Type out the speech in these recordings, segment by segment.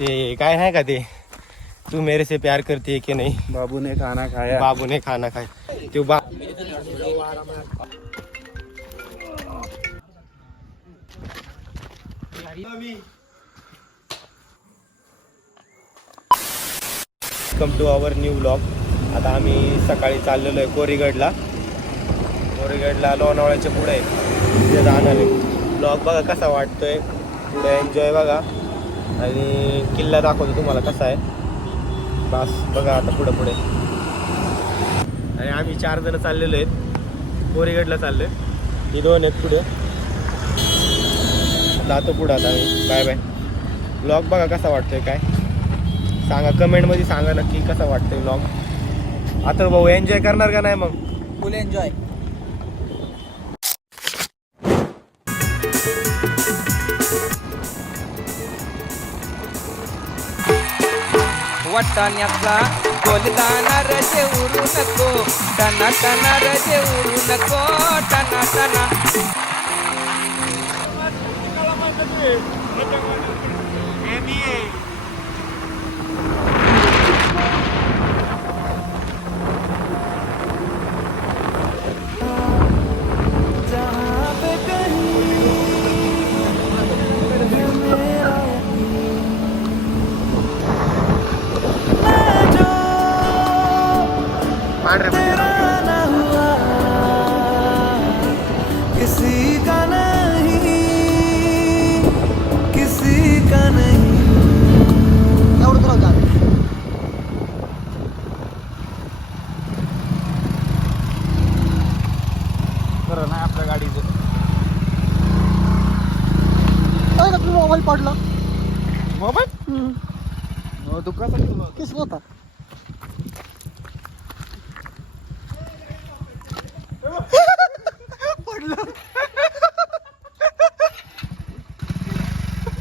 ते काय नाही का ते तू मेरे से प्यार करती है की नहीं, बाबू ने खाना खाया. बाबू ने खाना खाय तो welcome to our new blog. आता आम्ही सकाळी चाललेलो आहे कोरीगडला लोणावळ्याच्या पुढे आहे तिथे जाणार आहे. ब्लॉग बघा कसा वाटतोय, पुढे एन्जॉय बघा आणि किल्ला दाखवतो तुम्हाला कसा आहे. बस बघा आता पुढे आणि आम्ही 4 जण चाललेलो आहेत कोरीगडला चाललोय. ही 2 आहेत पुढे जातो पुढे. आता आम्ही बाय बाय. ब्लॉग बघा कसा वाटतोय काय सांगा कमेंटमध्ये, सांगा नक्की कसा वाटतोय ब्लॉग. आता भाऊ एन्जॉय करणार का नाही मग? फुल एन्जॉय. वाटाण्याचा बोलताना रजे उरू नको, टना टना रजे उरू नको, टना टना. मोबाईल पडला. मोबाईल दुकानात किस होता पडला.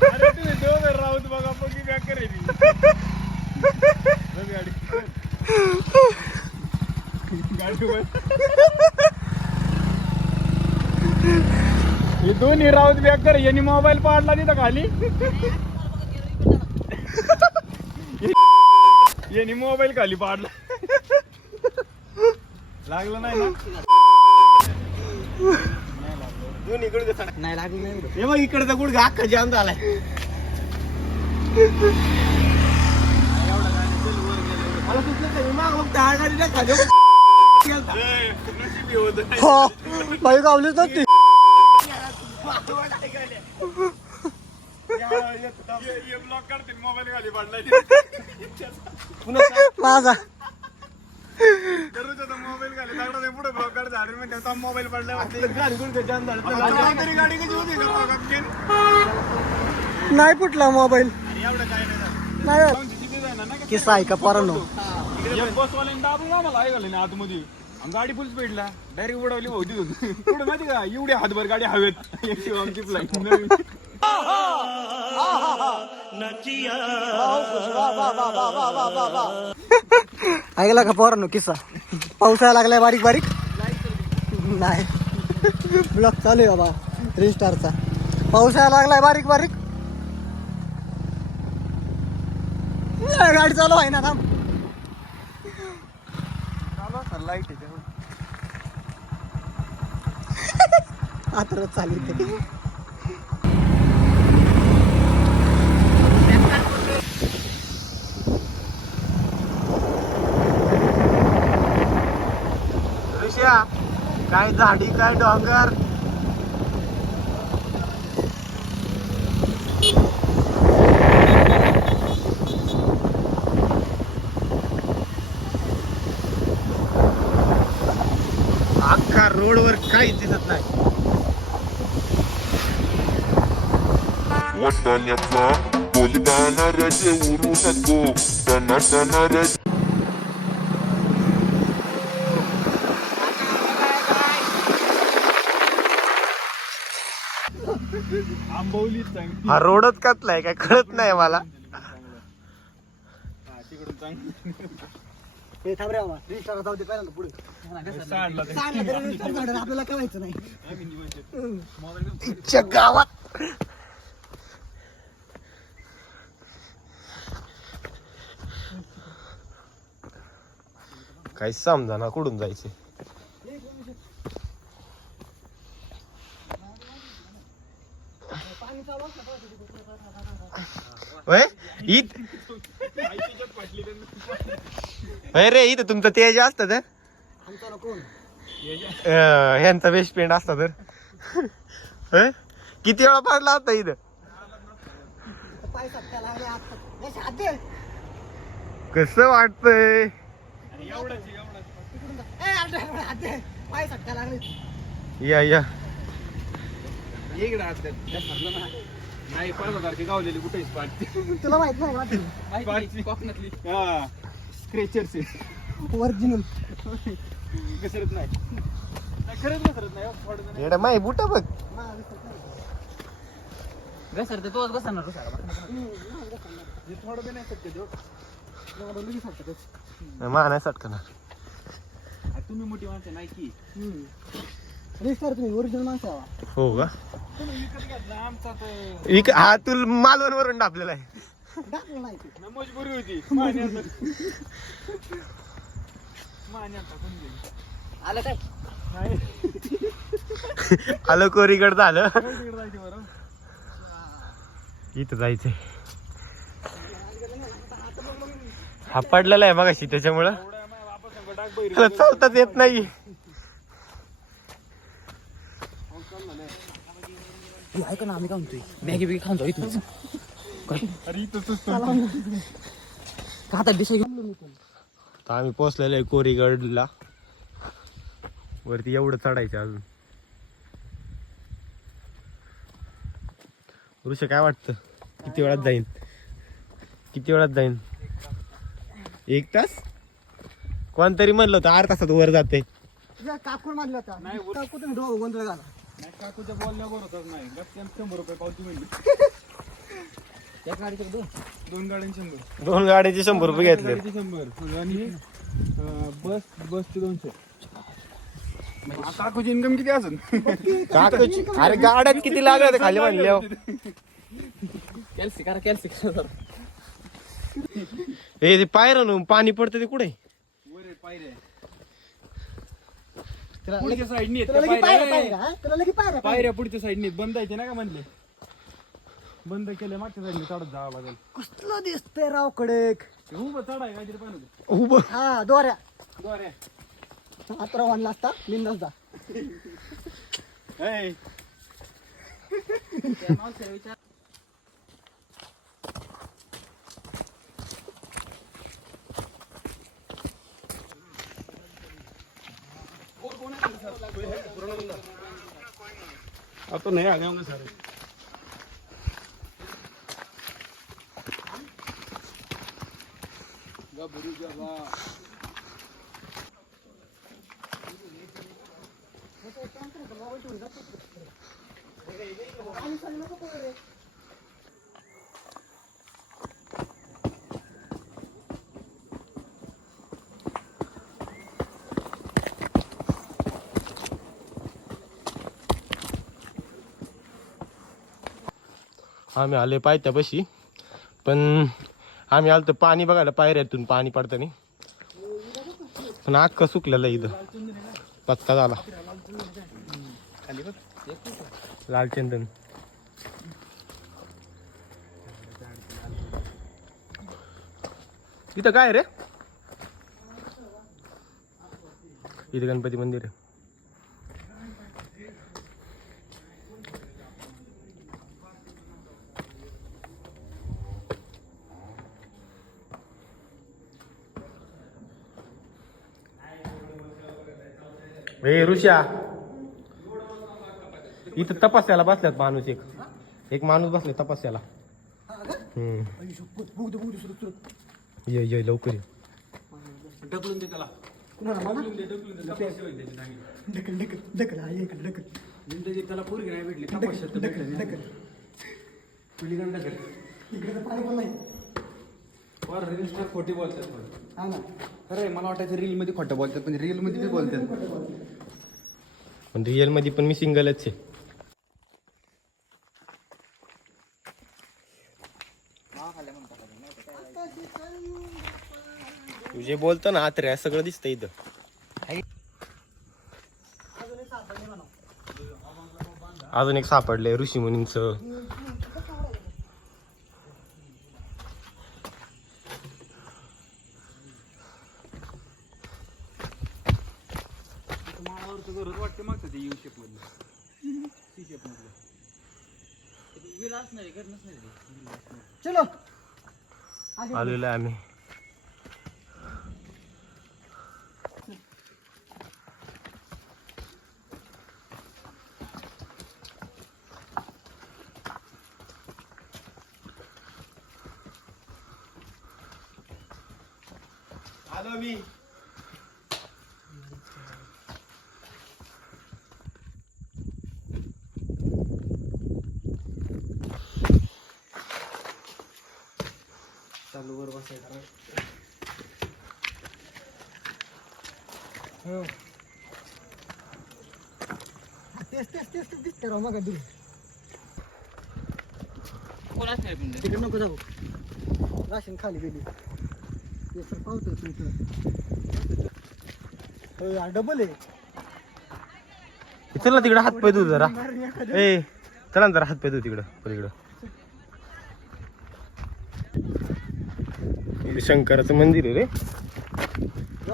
अरे तुम्ही दोघं राहून बघा पगी बॅक करायची गाडी हे दोन्ही राऊत बॅक कर. यांनी मोबाईल पाडला तिथं खाली, यांनी मोबाईल खाली पाडला. लागलं नाही ना? दोन्ही गुडघे नाही लागली नाही. हे मग इकडचा गुडघा अख्खा जाम झालाय. मला सुचलं नाही मग गाडी नाही खाली हो बाई गावलीच नव्हती. ब्लॉक करते मोबाईल खाली पाडला. माझा मोबाईल खाली लागला नाही, पुढे ब्लॉक करते. अरे मी त्याचा मोबाईल पडला गाडी गुडघे जाम झालं. तरी गाडी कशी होती का? नाही फुटला मोबाईल. एवढं काय नाही नाही. किस्सा आहे का पोरांनो? बसवाल्याने दाबून आम्हाला ऐकलं नाही आतमध्ये. गाडी फुल स्पीडला डायरेक्ट उडवली होती. पुढे माहिती का एवढी हातभर गाडी हवेत. आमची फ्लाईट ऐकला का पोरांनो किस्सा? पाऊस यायला लागलाय बारीक बारीक. नाही ब्लॉक चालू आहे बाबा रिस्टारचा. पाऊस यायला लागलाय बारीक बारीक. गाडी चालू आहे ना. थांब लाईट आता चालू आहे. काय झाडी काय डोंगर. अख्खा रोडवर काही दिसत नाही. वाटाण्याचा बोलताना रजे उरू नको, टना टना रजे. आंबवली हा रोडच कसलाय काय कळत नाही मला. तिकडून चांगली हे थांब रे बाबा रिस्टार जाऊ दे पहिल्यांदा पुढे. आपल्याला काय व्हायचं नाही. गावात काही समजा ना कुठून जायचे. रे इथं तुमचं तेज असतं तर ह्यांचा बेस्ट फ्रेंड असता तर किती वेळा पडला होता इथं. कसं वाटतंय. या या नाही 5,000 गावलेली कुठे तुला माहित नाही कोकणातली हा स्क्रेचर्स ओरिजिनल घसरत नाही खरंच घसरत नाही थोडं एवढं माही बुट बघ. घसरते तोच घसरणार थोडं बी नाही शकते नाही सटकणार. तुम्ही मोठी माणसं नाही की रिस्टार तुम्ही ओरिजिनल माणसं आवा. हो का. तुम्ही विकत घेतला आमचा तर हा तू मालवण वरून डापलेला आहे. दाखवलं नाही ते. मजबुरी होती आलं काय आलं कोरीगड झालं. जायचं बरं इथं जायचंय. हा पडलेला आहे मगाशी त्याच्यामुळं त्याला चालताच येत नाही. ऐका ना आम्ही काय म्हणतोय मॅगी बिगी खाऊन जाऊ इथून अरे इथं खाता डिश तर आम्ही पोहोचलेलो आहे कोरीगडला. वरती एवढं चढायचं अजून. ऋषा काय वाटतं किती वेळात जाईन. 1 तास. कोणतरी म्हणलं होतं 8 तासात वर जाते. काकून मानलं होता नाही, काकू तुम्ही डोळा गोंधळ घाला. नाही काकूच्या बोलण्यावर होतच नाही गप्प्यान 100 रुपये पावती म्हणली त्या गाडीचे 2 गाड्यांचे 100 2 गाड्याचे 100 रुपये घेतले. गाडीचे 100 आणि बसचे 200. काकूची इन्कम किती असेल काकूची अरे गाड्यात किती लागत खाली म्हणले. कॅल्सी करा ते पायरं पाणी पडतं ते कुठे. वर पायऱ्या त्याला पुढच्या साईडनी त्याला लगी पायऱ्या पायऱ्या पुढच्या साईडनी बंद आहे ना का म्हणले. बंद केले मागच्या साईडने चढत जावं लागेल. कसलं दिसतंय राव कडक. उभं चढाय काहीतरी पाहिजे उभं. हा दोऱ्या दोऱ्या आता वाढला असता बिंदास जा. आता नाही आगे होंगे सारे. आम्ही आले पायथ्यापाशी पण आम्ही आलो तर पाणी बघायला पायऱ्यातून पाणी पडतं नाही. पण अख्खं सुकलेलं आहे इथं. पत्ता झाला लालचंदन. इथं काय रे. इथं गणपती मंदिर आहे. ए ऋषा इथं तपस्याला बसल्यात माणूस. एक माणूस बसले तपस्याला. ये ये लवकर ये. ढकलून दे त्याला. त्याला पोरगी नाही भेटली रील स्टार खोटी बोलतात. खरं मला वाटायचं रील मध्ये खोटं बोलतात पण रील मध्ये बोलतात. पण रिअल मध्ये पण मी सिंगलच आहे. तू जे बोलतो ना आत्र्या सगळं दिसतं इथं. अजून एक सापडले ऋषी मुनींचं. माळावरचं घरच वाटतं मागचं ते यू शेप मधलं सी शेप मधलं. चलो आलेलो आहे आम्ही. आलो मी. चालू वर बसायचं. हो तेच तेच तेच तेच दिसते राव मग दूर. तिकडे नको जाऊ. राशन खाली गेली. ते सर पावतो इकडं. डबल आहे. चल ना तिकडे हात पाय धु जरा. ए चला ना जरा हात पाय धु तिकडं पलीकडं. इकडे शंकराचं मंदिर आहे रे.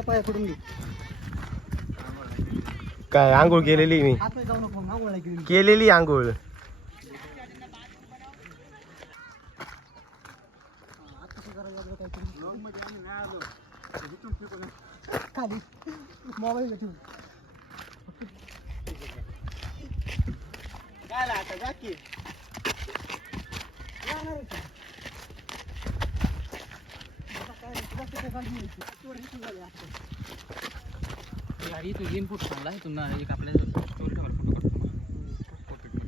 पाया पडून घे. काय आंघोळ केलेली मी. हात जाऊ नको आंघोळ गेली. केलेली आंघोळ. खाली मोबाईल ठेवून काय आता जा की. गाडी तू घेऊन फोटो चांगला आहे तुला एक आपल्या स्टोरी ठेवायला फोटो काढतो.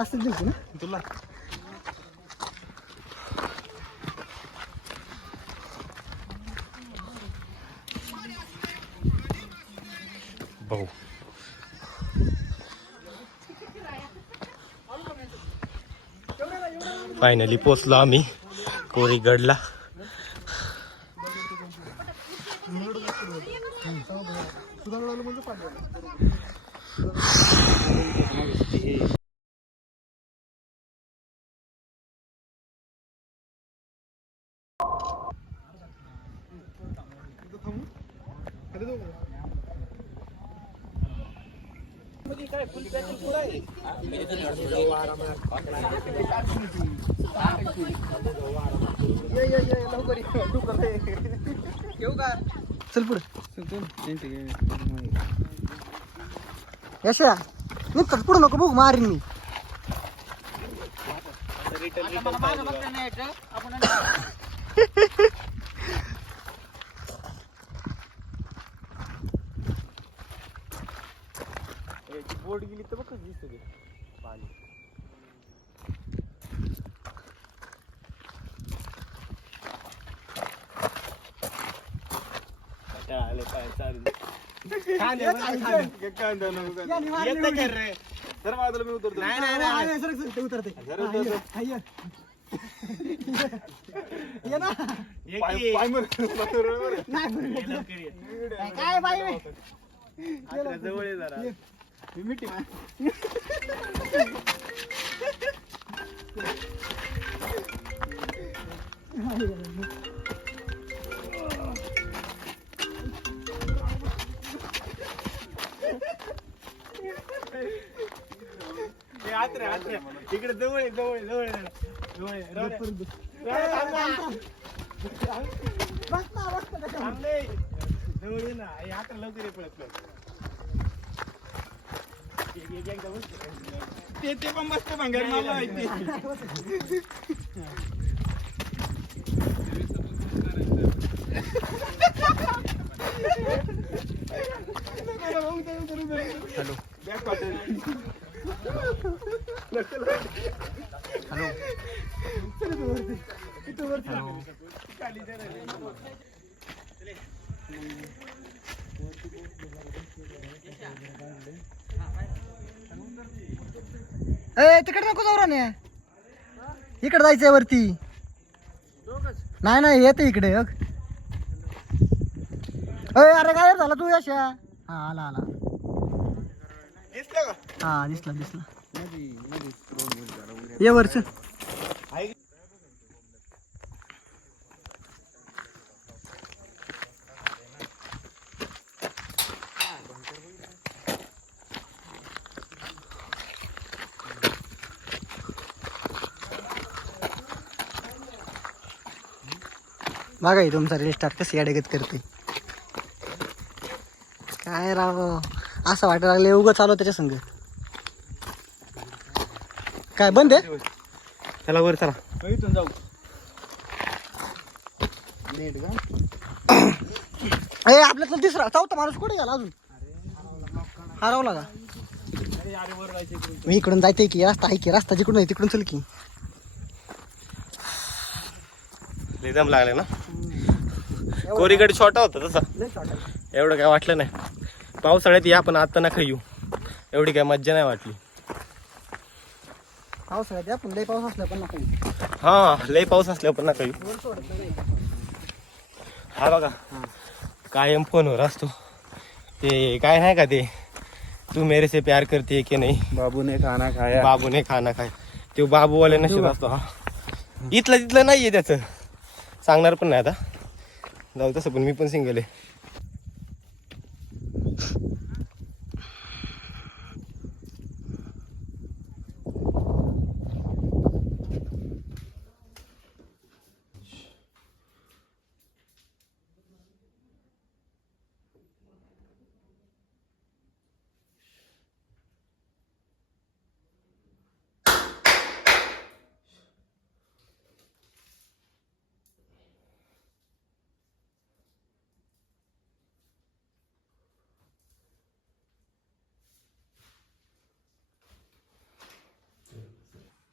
असं दिसतो ना तुला भाऊ फायनली पोचलो आम्ही कोरीगडला. चल पुढे यशा निघतात पुढे नको बघ मारीन मी. बोट गेली तर बघ दिसत ते पाणी. आलं काय चालू तर माझं मी उतरतो. नाही नाही नाही ते उतरते ये ना पाय मर काय बाई जवळ आहे जरा. इकडे जवळ आहे जवळ जवळ जवळ ना आता लवकर ये पळत ते पण मस्त भंगार मला माहिती. हॅलो बॅक वाटेल. तिकडे नको जाऊ राण्या. इकडे जायचंय वरती. नाही येते इकडे बघ. अरे काय झाला तू यशा? हा आला. दिसलं का? हा दिसला. ये वरच. बघा ही तुमचा रिस्टार्ट कशी अडगत करते. काय राव असं वाटायला लागलं उगं चालू त्याच्या संग. काय बंद आहे? चला वर चला. इथून जाऊ. आपल्यातला तिसरा चौथा माणूस कुठे गेला अजून? हरवला का? मी इकडून जायचंय की रस्ता आहे की रस्ता जिकडून आहे तिकडून चल की. एकदम लागले ना. कोरीगड छोटा होता तसा, एवढं काय वाटलं नाही. पावसाळ्यात या पण आता नका येऊ, एवढी काय मज्जा नाही वाटली. पावसाळ्यात आपण लय पाऊस असला पण नका. हा लय पाऊस असल्यावर पण नका येऊ. हा बघा कायम फोनवर असतो ते काय नाही का ते तू मेरे से प्यार करते की नाही, बाबू ने खाना खाया. बाबूने खाना खाय. तो बाबूवाले नशीब असतो. हा इथलं तिथलं नाहीये त्याचं, सांगणार पण नाही आता. जाऊ तसं पण मी पण सिंगल आहे.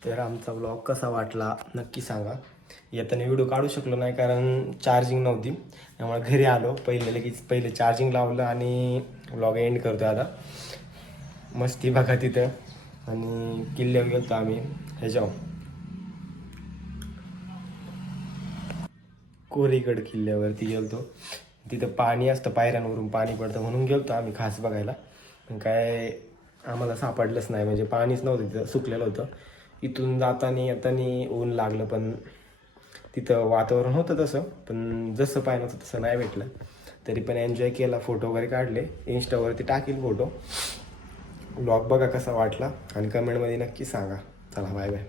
तर आमचा ब्लॉग कसा वाटला नक्की सांगा. येताना व्हिडिओ काढू शकलो नाही कारण चार्जिंग नव्हती, त्यामुळे घरी आलो पहिले चार्जिंग लावलं आणि ब्लॉग एंड करतो आता. मस्ती बघा तिथं. आणि किल्ल्यावर गेलो आम्ही ह्याच्यावर कोरीगड किल्ल्यावरती गेलतो. तिथं पाणी असतं, पायऱ्यांवरून पाणी पडतं म्हणून गेलतो आम्ही खास बघायला. पण काय आम्हाला सापडलंच नाही, म्हणजे पाणीच नव्हतं तिथं, सुकलेलं होतं. इथून जाताना येताना ऊन लागलं, पण तिथं वातावरण होतं तसं, पण जसं पाहिजे होतं तसं नाही भेटलं. तरी पण एन्जॉय केला, फोटो वगैरे काढले. इंस्टावरती टाकील फोटो. ब्लॉग बघा कसा वाटला आणि कमेंटमध्ये नक्की सांगा. चला बाय बाय.